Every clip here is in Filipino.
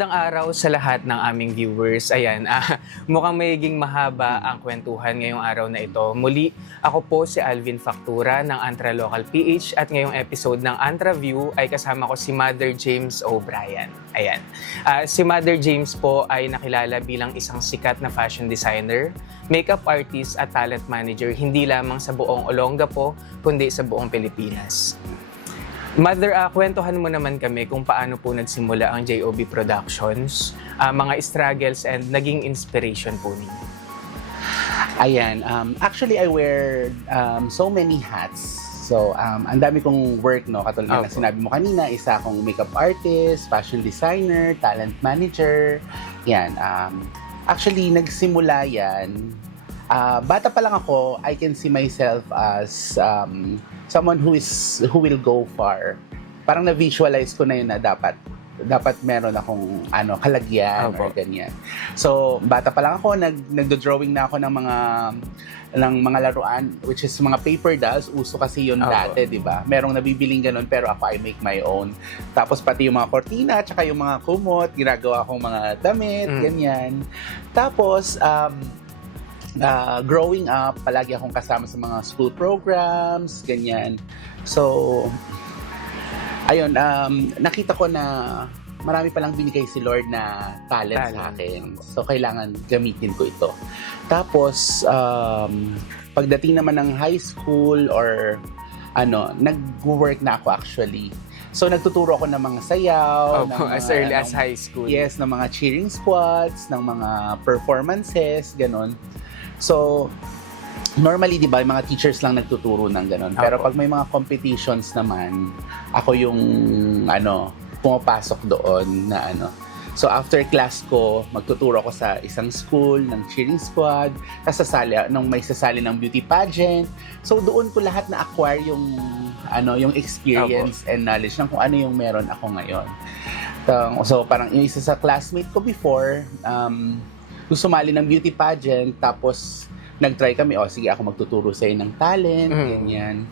Magandang araw sa lahat ng aming viewers. Ayan, mukhang magiging mahaba ang kwentuhan ngayong araw na ito. Muli, ako po si Alvin Factura ng Antra Local PH at ngayong episode ng Antra View ay kasama ko si Mother James O'Brien. Ayan. Si Mother James po ay nakilala bilang isang sikat na fashion designer, makeup artist at talent manager hindi lamang sa buong Olongapo kundi sa buong Pilipinas. Mother, kwentuhan mo naman kami kung paano po nagsimula ang JOB Productions, mga struggles and naging inspiration po ninyo. Ayan, actually I wear so many hats. So, ang dami kong work, no? Katulad na sinabi mo kanina, isa akong makeup artist, fashion designer, talent manager. Yan, actually nagsimula yan. Bata pa lang ako, I can see myself as someone who will go far. Parang na-visualize ko na yun na dapat meron akong kalagyan or ganyan. So, bata pa lang ako, nagdo-drawing na ako ng mga laruan, which is mga paper dolls. Uso kasi yun dati, di ba? Merong nabibiling ganun, pero ako I make my own. Tapos pati yung mga kortina, tsaka yung mga kumot, ginagawa akong mga damit, ganyan. Tapos, growing up, palagi akong kasama sa mga school programs, ganyan. So, ayun, nakita ko na marami palang binigay si Lord na talent sa akin. So, kailangan gamitin ko ito. Tapos, pagdating naman ng high school or nag-work na ako actually. So, nagtuturo ako ng mga sayaw. As early as high school. Yes, ng mga cheering squads, ng mga performances, ganon. So, normally, di ba, mga teachers lang nagtuturo ng ganon. Pero pag may mga competitions naman, ako yung, pumapasok doon na So, after class ko, magtuturo ako sa isang school ng cheering squad, tapos may sasali ng beauty pageant. So, doon ko lahat na-acquire yung experience and knowledge ng kung ano yung meron ako ngayon. So, parang yung isa sa classmate ko before, sumali ng beauty pageant, tapos nag-try kami, sige ako magtuturo sa'yo ng talent, ganyan.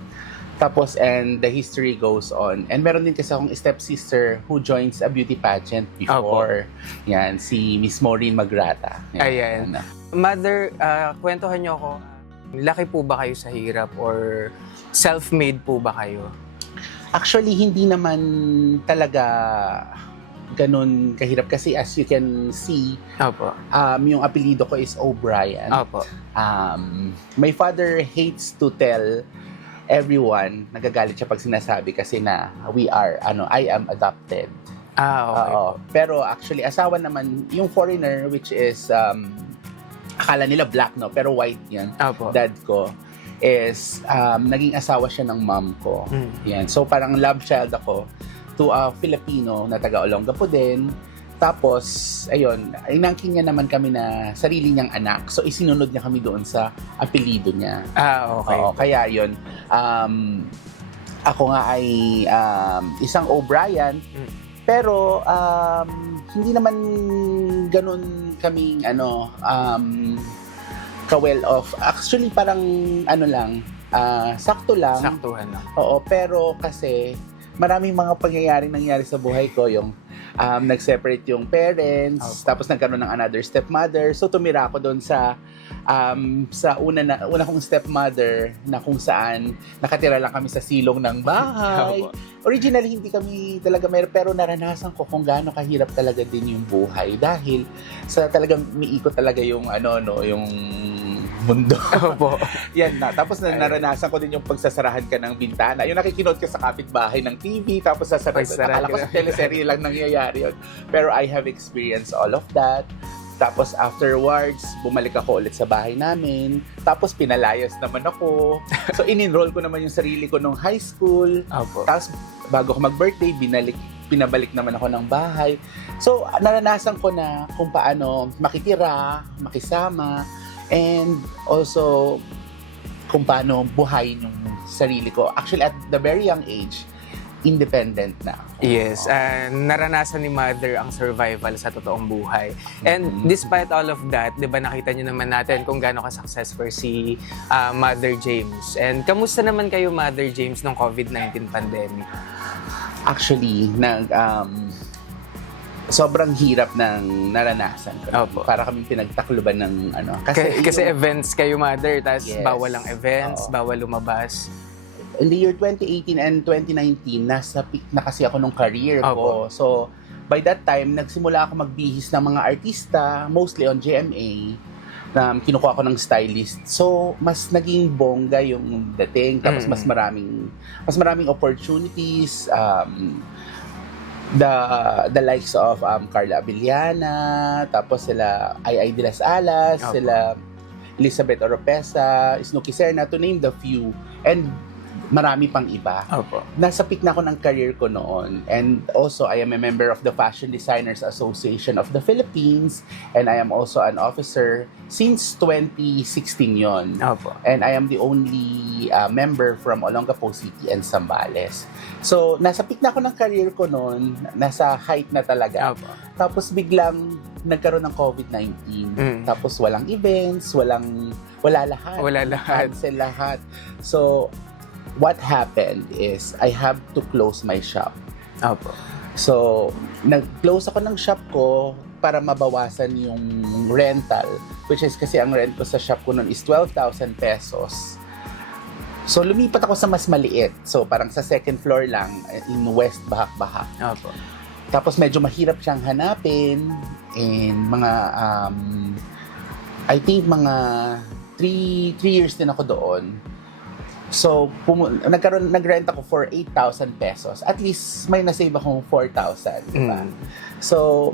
Tapos, and the history goes on. And meron din kasi akong stepsister who joins a beauty pageant before. Yan, si Miss Maureen Magrata. Ayan. Mother, kwentuhan niyo ako, laki po ba kayo sa hirap or self-made po ba kayo? Actually, hindi naman talaga ganun kahirap kasi as you can see, yung apelido ko is O'Brien. My father hates to tell everyone, nagagalit siya pag sinasabi kasi na I am adopted. Pero actually, asawa naman, yung foreigner, which is, akala nila black, no? Pero white yan. Dad ko is, naging asawa siya ng mom ko. Yan. So, parang love child ako to a Filipino na taga Olongapo din. Tapos, ayun, inangkin niya naman kami na sarili niyang anak. So, isinunod niya kami doon sa apelido niya. Kaya yun, ako nga ay isang O'Brien. Pero, hindi naman ganun kaming, ka-well off. Actually, parang, sakto lang. Saktuhan lang. Oo, pero kasi, maraming mga pangyayaring nangyari sa buhay ko, yung nag-separate yung parents, tapos nagkaroon ng another stepmother. So tumira ako doon sa una kong stepmother na kung saan nakatira lang kami sa silong ng bahay. Originally hindi kami talaga pero naranasan ko kung gaano kahirap talaga din yung buhay dahil sa talagang umiikot talaga yung yung mundo. Yan na. Tapos naranasan ko din yung pagsasarahan ka ng bintana. Yung nakikinod ka sa kapitbahay ng TV, tapos akala ko sa teleserye lang nangyayari yun. Pero I have experienced all of that. Tapos afterwards, bumalik ako ulit sa bahay namin. Tapos pinalayas naman ako. So in-enroll ko naman yung sarili ko nung high school. Tapos bago ko mag-birthday, pinabalik naman ako ng bahay. So naranasan ko na kung paano makitira, makisama, and also kung paano buhayin yung sarili ko. Actually, at the very young age, independent na ako. Yes, naranasan ni Mother ang survival sa totoong buhay. And despite all of that, di ba nakita niyo naman natin kung gaano ka-successful si Mother James. And kamusta naman kayo, Mother James, nung COVID-19 pandemic? Actually, sobrang hirap ng naranasan ko. Opo. Para kami pinagtakluban ng ano. Kasi yung- events kayo, mother, tapos Yes. bawal ang events, Oo. bawal lumabas. in the year 2018 and 2019, nasa peak na kasi ako nung career ko. So, by that time, nagsimula ako magbihis ng mga artista, mostly on GMA, na kinukuha ko ng stylist. So, mas naging bongga yung dating, tapos mas maraming opportunities, the likes of Carla Abellana, tapos sila Ay de las Alas, Opo. sila Elizabeth Oropesa, Snooki Serna, to name the few. And marami pang iba. Opo. Nasa peak na ako ng career ko noon. And also, I am a member of the Fashion Designers Association of the Philippines. And I am also an officer since 2016 yon. Opo. And I am the only member from Olongapo City and Zambales. So, nasa peak na ako ng career ko noon. Nasa height na talaga. Opo. Tapos biglang nagkaroon ng COVID-19. Tapos walang events, wala lahat. Wala lahat. Cancel lahat. So, what happened is I have to close my shop. Opo. So, nag-close ako ng shop ko para mabawasan yung rental, which is kasi ang rent ko sa shop ko noon is 12,000 pesos. So, lumipat ako sa mas maliit. So, parang sa second floor lang in West Bahak-Bahak. Opo. Tapos medyo mahirap siyang hanapin and mga I think mga 3 years din ako doon. So, nag-rent ako for 8,000 pesos. At least may nasave akong 4,000, diba? So,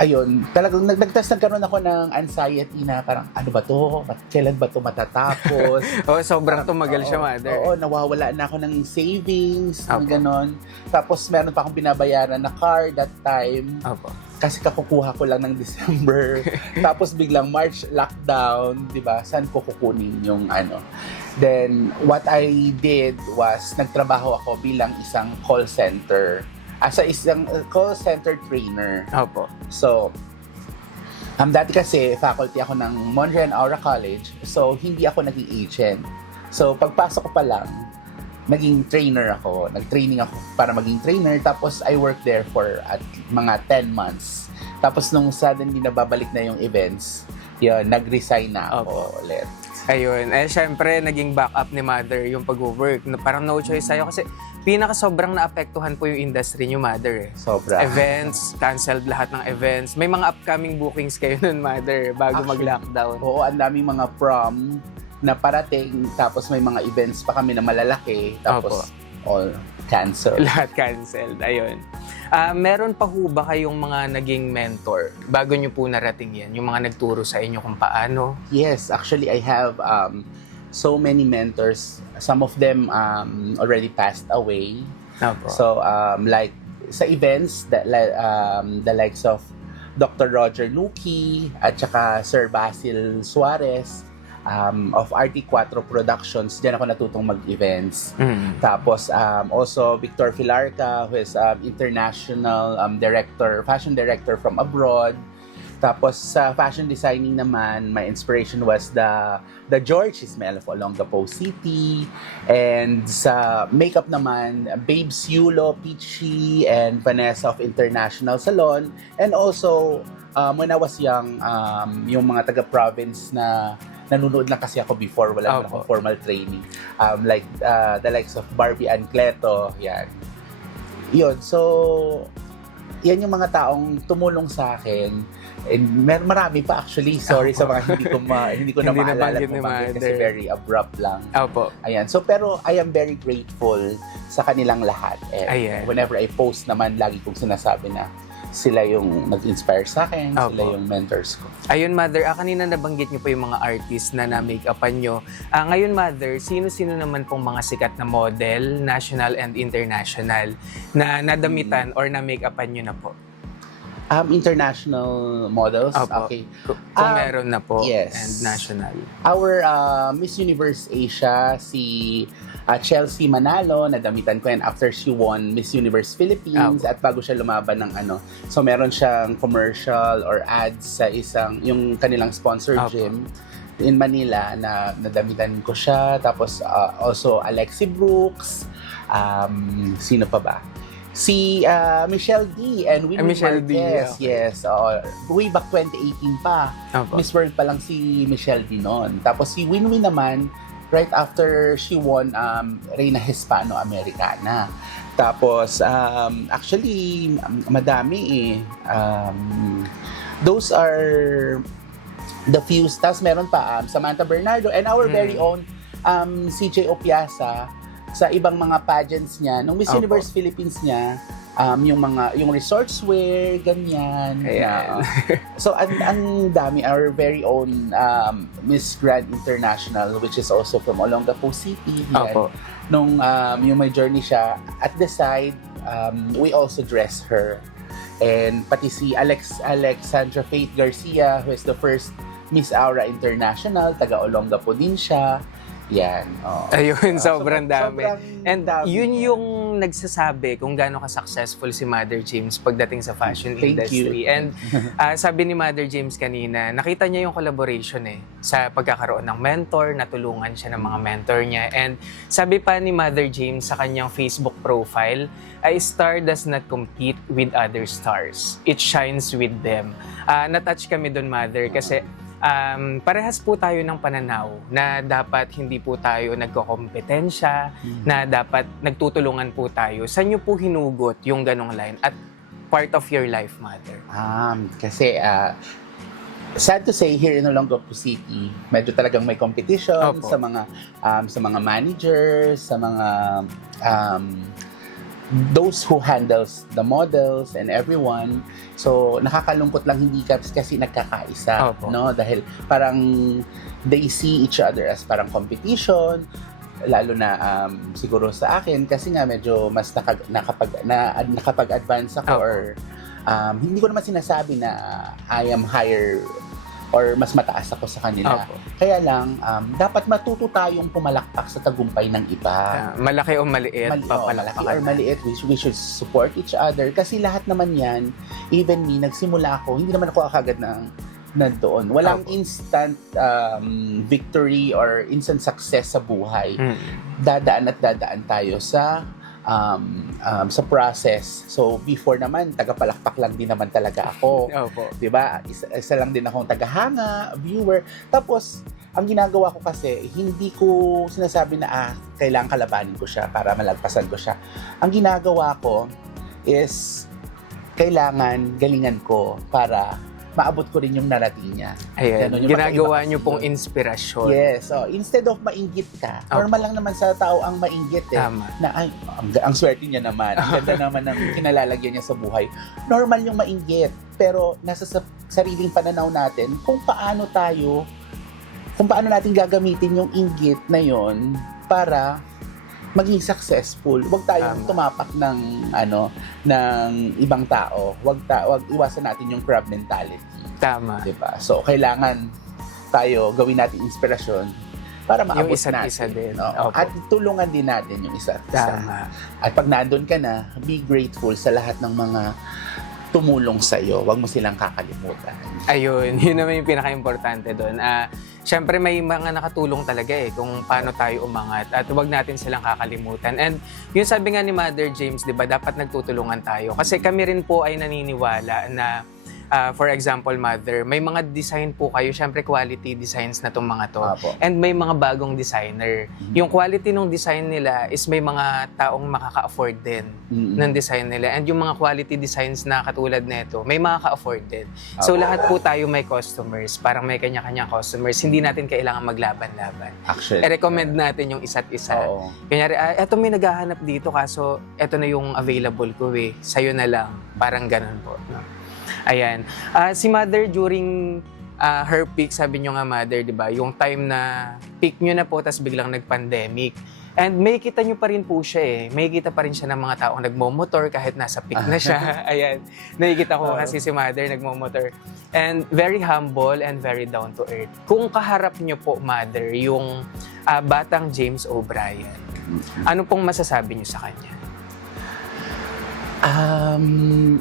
ayun, talagang nagkaroon ako ng anxiety na parang, ano ba to? Kailan ba to matatapos? Sobrang tumagal siya, mother. Oo, nawawala na ako ng savings, Opo. ng ganon. Tapos meron pa akong binabayaran na car that time. Opo. Kasi kakukuha ko lang ng December. Tapos biglang March lockdown, di ba? Saan ko kukunin yung ano? Then, what I did was, nagtrabaho ako bilang isang call center. As isang call center trainer. Opo. So, dati kasi faculty ako ng Monterey and Aura College. So, hindi ako naging agent. So, pagpasok ko pa lang, naging trainer ako. Nag-training ako para maging trainer. Tapos, I worked there for at mga 10 months. Tapos, nung suddenly nababalik na yung events, yun, nag-resign na ako ulit. Ayun. Syempre, naging backup ni mother yung pag-work. Parang no choice sa'yo kasi sobrang naapektuhan po yung industry niyo, mother. Sobra. Events, canceled lahat ng events. May mga upcoming bookings kayo nun, mother, bago Actually, mag-lockdown. Oo, ang daming mga prom na parating. Tapos, may mga events pa kami na malalaki. Tapos, all cancel. Lahat canceled. Ayun. Meron pa ho ba kayong mga naging mentor bago nyo po narating yan? Yung mga nagturo sa inyo kung paano? Yes, actually, I have so many mentors. Some of them already passed away. Opo. So, like, sa events, the likes of Dr. Roger Nuki at saka Sir Basil Suarez of RT4 Productions, diyan ako natutong mag-events. Tapos, also Victor Filarca, who is international director, fashion director from abroad. Tapos, sa fashion designing naman, my inspiration was the George Ismael of Olongapo City. And sa makeup naman, Babes Yulo, Peachy, and Vanessa of International Salon. And also, when I was young, yung mga taga-province na nanonood lang kasi ako before, wala naman akong formal training. Like, the likes of Barbie Ancleto, yan. Yun, so, yan yung mga taong tumulong sa akin. And marami pa actually, sorry sa mga hindi ko na Hindi maalala nabanggit kung ni bakit kasi Mother. very abrupt lang. Opo. Ayan, so pero I am very grateful sa kanilang lahat. And Ayan. whenever I post naman, lagi kong sinasabi na sila yung nag-inspire sa akin, Opo. sila yung mentors ko. Ayun, mother, kanina nabanggit niyo po yung mga artist na na-make-upan nyo. Ngayon, mother, sino-sino naman pong mga sikat na model, national and international, na nadamitan or na-make-upan nyo na po? International models? Opo. Okay. Kung meron na po, yes. and national. Our Miss Universe Asia, si Chelsea Manalo, nadamitan ko yan after she won Miss Universe Philippines at bago siya lumaban ng ano. So meron siyang commercial or ads sa yung kanilang sponsor gym in Manila na nadamitan ko siya. Tapos also Alexi Brooks, sino pa ba? Si Michelle D and Winnie Michelle D, Marquez. okay. Yes, way back 2018 pa. Opo. Miss World pa lang si Michelle D noon. Tapos si Winnie naman, right after she won Reina Hispano-Americana. Tapos, actually, madami eh. Those are the few. Tapos meron pa Samantha Bernardo and our very own CJ Opiasa sa ibang mga pageants niya. Nung Miss Opo. Universe Philippines niya, yung resorts wear, ganyan. Ayan. So, ang dami. Our very own Miss Grand International, which is also from Olongapo City. Yan. Opo. Nung yung may journey siya, at the side, we also dress her. And pati si Alexandra Faith Garcia, who is the first Miss Aura International, taga Olongapo din siya. Yan. Ayun, sobrang dami. And dami. yun yung nagsasabi kung gaano ka-successful si Mother James pagdating sa fashion Thank industry. you. And sabi ni Mother James kanina, nakita niya yung collaboration sa pagkakaroon ng mentor, natulungan siya ng mga mentor niya. And sabi pa ni Mother James sa kanyang Facebook profile, a star does not compete with other stars. It shines with them. Na-touch kami doon, Mother, kasi parehas po tayo ng pananaw na dapat hindi po tayo nagkokompetensya, na dapat nagtutulungan po tayo. Saan niyo po hinugot yung ganong line at part of your life, Mother? Kasi sad to say, here in Olongapo City, medyo talagang may competition Opo. sa mga managers, sa mga those who handles the models and everyone. So, nakakalungkot lang hindi kasi nagkakaisa, Opo. no? Dahil parang they see each other as parang competition, lalo na siguro sa akin kasi nga medyo mas nakapag-advance ako Opo. or hindi ko naman sinasabi na I am higher or mas mataas ako sa kanila. Opo. Kaya lang, dapat matuto tayong pumalakpak sa tagumpay ng iba. Malaki o maliit, Malaki papalakpakan or maliit, we should support each other. Kasi lahat naman yan, even me, nagsimula ako, hindi naman ako agad nandoon. Walang Opo. instant victory or instant success sa buhay. Mm. Dadaan tayo sa process. So, before naman, tagapalakpak lang din naman talaga ako. Opo. 'Di ba? Isa lang din akong tagahanga, viewer. Tapos, ang ginagawa ko kasi, hindi ko sinasabi na kailangan kalabanin ko siya para malagpasan ko siya. Ang ginagawa ko is kailangan galingan ko para maabot ko rin yung narating niya. Ayan, Ganun, yung ginagawa magkaiba niyo kasi pong yun. inspirasyon. Yes. So, instead of mainggit ka, Opo. normal lang naman sa tao ang mainggit eh. Tama. Na ay, ang swerte niya naman. Ang ganda naman ng kinalalagyan niya sa buhay. Normal yung mainggit. Pero nasa sariling pananaw natin kung paano natin gagamitin yung inggit na yon para maging successful. Huwag tayong tumapak ng ibang tao. Huwag iwasan natin yung crab mentality. Tama. 'Di ba? So kailangan tayo gawin natin inspirasyon para maabot Yung isa't natin. isa din. No? Opo. At tulungan din natin yung isa't isa. Tama. At pag nandun ka na, be grateful sa lahat ng mga tumulong sa'yo. Huwag mo silang kakalimutan. Ayun, yun naman yung pinaka-importante doon. Siyempre may mga nakatulong talaga kung paano tayo umangat at huwag natin silang kakalimutan. And yung sabi nga ni Mother James, di ba, dapat nagtutulungan tayo. Kasi kami rin po ay naniniwala na for example, Mother, may mga design po kayo, syempre quality designs na itong mga to. Apo. And may mga bagong designer. Yung quality ng design nila is may mga taong makaka-afford din ng design nila. And yung mga quality designs na katulad nito, may makaka-afford din. So lahat po tayo may customers, parang may kanya-kanyang customers. Hindi natin kailangan maglaban-laban. Actually. I-recommend natin yung isa't isa. Oo. Kunyari, eto may naghahanap dito kaso eto na yung available ko sa'yo na lang. Parang ganun po. No? Ayan. Si Mother during her peak, sabi nyo nga Mother, di ba? Yung time na peak nyo na po, tas biglang nag-pandemic. And may kita nyo pa rin po siya May kita pa rin siya ng mga taong nagmomotor kahit nasa peak na siya. Ayan. Nakikita ko kasi si Mother nagmomotor. And very humble and very down to earth. Kung kaharap nyo po, Mother, yung batang James O'Brien, ano pong masasabi nyo sa kanya?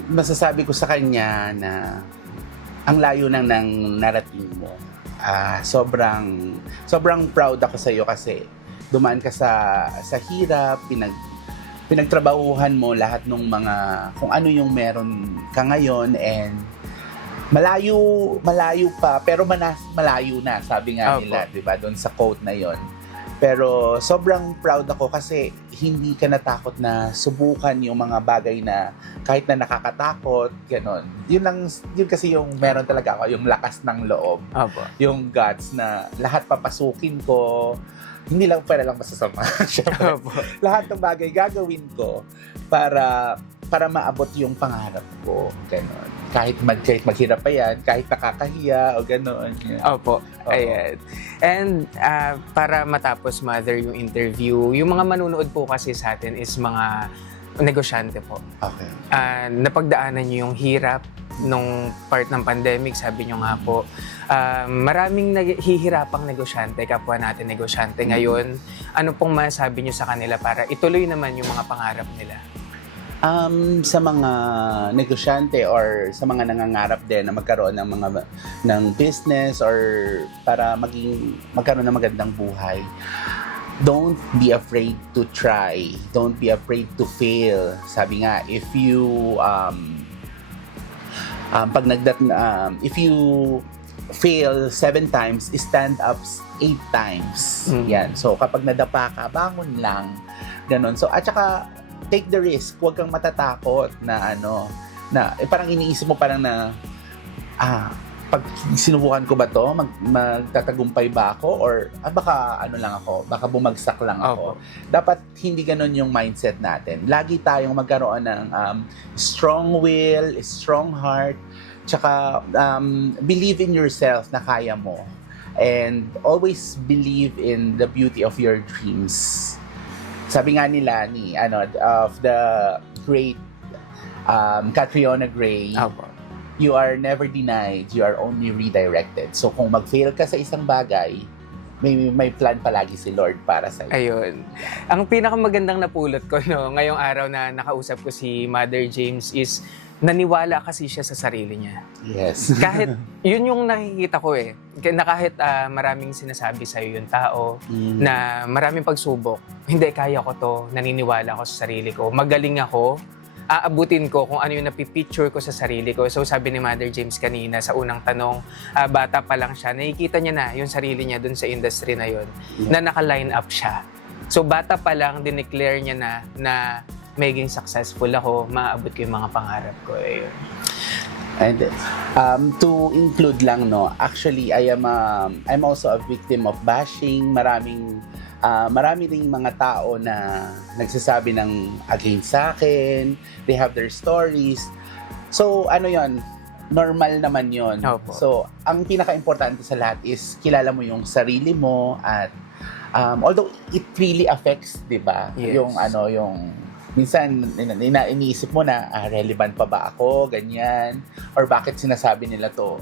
Masasabi ko sa kanya na ang layo ng narating mo. Sobrang proud ako sa iyo kasi dumaan ka sa hirap, pinagtrabahuhan mo lahat ng mga, kung ano yung meron ka ngayon, and malayo pa, pero malayo na, sabi nga nila, di ba, doon sa quote na yon. Pero sobrang proud ako kasi hindi ka natakot na subukan yung mga bagay na kahit na nakakatakot, gano'n. Yun kasi yung meron talaga ako, yung lakas ng loob. Opo. Yung guts na lahat papasukin ko, hindi lang pala lang masasama. Syempre, Opo. lahat ng bagay gagawin ko para maabot yung pangarap ko, gano'n. Kahit maghirap pa yan, kahit nakakahiya o gano'n. Opo. Ayan. And para matapos, Mother, yung interview, yung mga manunood po kasi sa atin is mga negosyante po. Okay. Napagdaanan niyo yung hirap nung part ng pandemic, sabi niyo nga po. Maraming naghihirapang negosyante, kapwa natin negosyante ngayon. Ano pong masabi niyo sa kanila para ituloy naman yung mga pangarap nila? Sa mga negosyante or sa mga nangangarap din na magkaroon ng business or para magkaroon ng magandang buhay, don't be afraid to try. Don't be afraid to fail. Sabi nga, if you if you fail 7 times, stand up 8 times. Yan. So kapag nadapa ka, bangon lang. Ganon. So at saka take the risk. Huwag kang matatakot na parang iniisip mo parang na pag sinubukan ko ba to, magtatagumpay ba ako, or baka baka bumagsak lang ako. Dapat hindi ganun yung mindset natin. Lagi tayong magkaroon ng strong will, strong heart, tsaka believe in yourself na kaya mo, and always believe in the beauty of your dreams. Sabi nga nila of the great Catriona Gray, you are never denied, you are only redirected. So kung mag-fail ka sa isang bagay, may plan palagi si Lord para sa iyo. Ayun. Ang pinakamagandang napulot ko ngayong araw na nakausap ko si Mother James is naniwala kasi siya sa sarili niya. Yes. Kahit, yun yung nakikita ko na kahit maraming sinasabi sa'yo yung tao, na maraming pagsubok, hindi, kaya ko to, naniniwala ako sa sarili ko, magaling ako, aabutin ko kung ano yung napipicture ko sa sarili ko. So sabi ni Mother James kanina sa unang tanong, bata pa lang siya, nakikita niya na yung sarili niya dun sa industry na yun, na naka-line up siya. So bata pa lang, dineclare niya na maging successful ako, maabot ko yung mga pangarap ko. Ayun. And to include lang, actually I'm also a victim of bashing. Marami ding mga tao na nagsasabi ng against sa akin. They have their stories. So yon, normal naman yon. Opo. So ang pinaka-importante sa lahat is kilala mo yung sarili mo, at although it really affects, 'di ba? Yes. Yung minsan iniisip mo na relevant pa ba ako, ganyan, or bakit sinasabi nila to.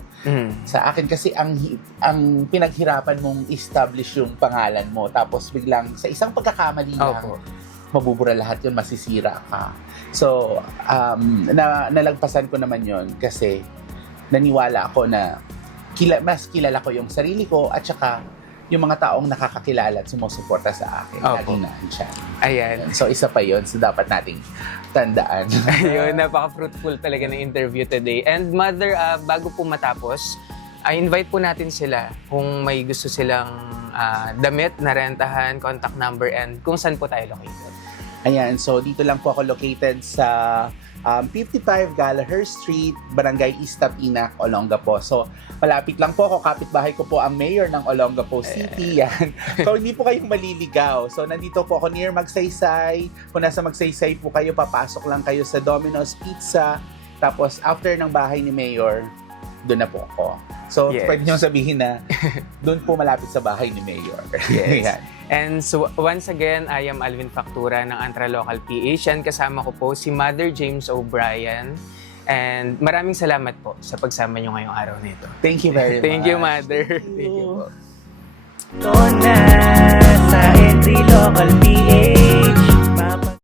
Sa akin kasi ang pinaghirapan mong establish yung pangalan mo, tapos biglang sa isang pagkakamali lang, mabubura lahat yun, masisira ka. So nalagpasan ko naman yun kasi naniwala ako na mas kilala ko yung sarili ko, at saka yung mga taong nakakakilala at sumusuporta sa akin, laging nandiyan. Ayan. So, isa pa yun. So, dapat nating tandaan. Ayun, napaka-fruitful talaga ng interview today. And Mother, bago po matapos, invite po natin sila kung may gusto silang damit na rentahan, contact number, and kung saan po tayo located. Ayan, so dito lang po ako located sa 55 Gallagher Street, Barangay East Tapinac, Olongapo. So, malapit lang po ako. Kapitbahay ko po ang mayor ng Olongapo City. Yan. So, hindi po kayong maliligaw. So, nandito po ako near Magsaysay. Kung nasa Magsaysay po kayo, papasok lang kayo sa Domino's Pizza. Tapos, after ng bahay ni mayor, doon na po ako. So, pwede nyo sabihin na doon po malapit sa bahay ni mayor. Yes. And so, once again, I am Alvin Factura ng Antra Local PH, and kasama ko po si Mother James O'Brien. And maraming salamat po sa pagsama nyo ngayong araw nito. Thank you very much. Thank you, Mother. Thank you po.